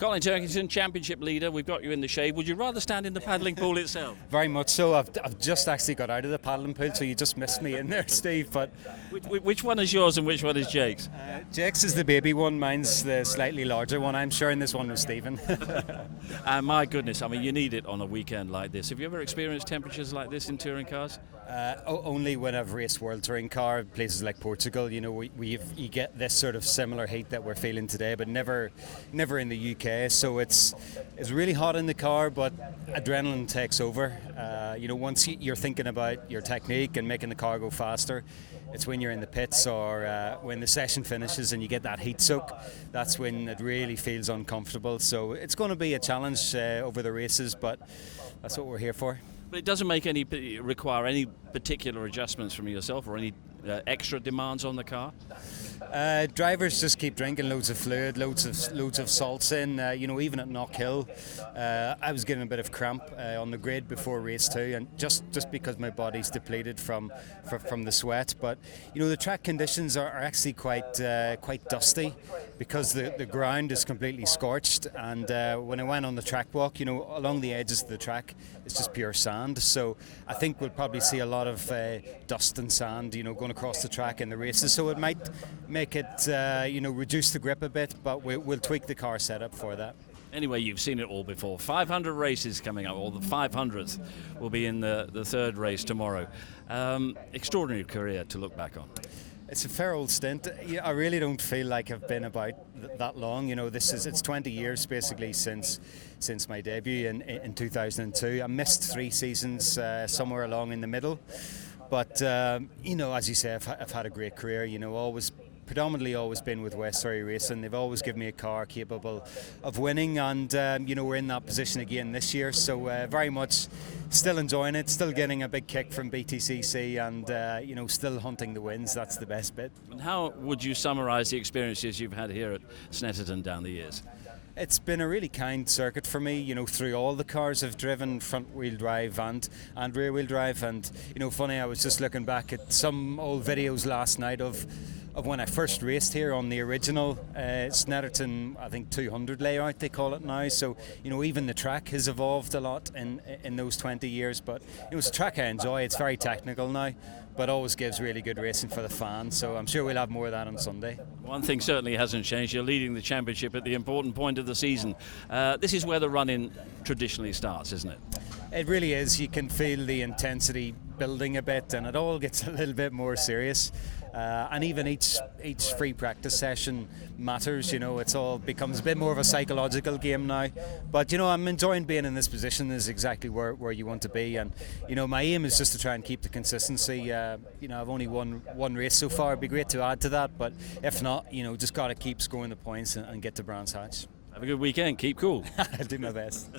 Colin Turkington, championship leader. We've got you in the shade. Would you rather stand in the paddling pool itself? Very much so. I've just actually got out of the paddling pool, so you just missed me in there, Steve. But which one is yours and which one is Jake's? Jake's is the baby one. Mine's the slightly larger one. I'm sharing this one with Stephen. My goodness, I mean, you need it on a weekend like this. Have you ever experienced temperatures like this in touring cars? Only when I've raced World Touring Car, places like Portugal. You know, you get this sort of similar heat that we're feeling today, but never in the UK. So it's really hot in the car, but adrenaline takes over. You know, once you're thinking about your technique and making the car go faster, it's when you're in the pits or when the session finishes and you get that heat soak. That's when it really feels uncomfortable. So it's going to be a challenge over the races, but that's what we're here for. But it doesn't require any particular adjustments from yourself or any extra demands on the car? Drivers just keep drinking loads of fluid, loads of salts in. You know, even at Knock Hill, I was getting a bit of cramp on the grid before race 2, and just because my body's depleted from the sweat. But you know, the track conditions are actually quite dusty because the ground is completely scorched. And when I went on the track walk, you know, along the edges of the track, it's just pure sand. So I think we'll probably see a lot of dust and sand, you know, going across the track in the races. So it might make it, you know, reduce the grip a bit, but we'll tweak the car setup for that. Anyway, you've seen it all before. 500 races coming up, or the 500th will be in the third race tomorrow. Extraordinary career to look back on. It's a fair old stint. I really don't feel like I've been about that long. You know, it's 20 years basically since my debut in 2002. I missed 3 seasons somewhere along in the middle. But, you know, as you say, I've had a great career, you know, predominantly always been with West Surrey Racing. They've always given me a car capable of winning, and, you know, we're in that position again this year. So very much still enjoying it, still getting a big kick from BTCC, and, you know, still hunting the wins. That's the best bit. And how would you summarise the experiences you've had here at Snetterton down the years? It's been a really kind circuit for me, you know, through all the cars I've driven, front-wheel drive and rear-wheel drive. And, you know, funny, I was just looking back at some old videos last night of when I first raced here on the original Snetterton, I think 200 layout they call it now. So, you know, even the track has evolved a lot in those 20 years. But it was a track I enjoy. It's very technical now, but always gives really good racing for the fans. So I'm sure we'll have more of that on Sunday. One thing certainly hasn't changed. You're leading the championship at the important point of the season. This is where the run-in traditionally starts, isn't it? It really is. You can feel the intensity building a bit, and it all gets a little bit more serious. And even each free practice session matters. You know, it's all becomes a bit more of a psychological game now. But you know, I'm enjoying being in this position. This is exactly where you want to be. And you know, my aim is just to try and keep the consistency. You know, I've only won one race so far. It'd be great to add to that, but if not, you know, just got to keep scoring the points and get to Brands Hatch. Have a good weekend. Keep cool. I'll do my best.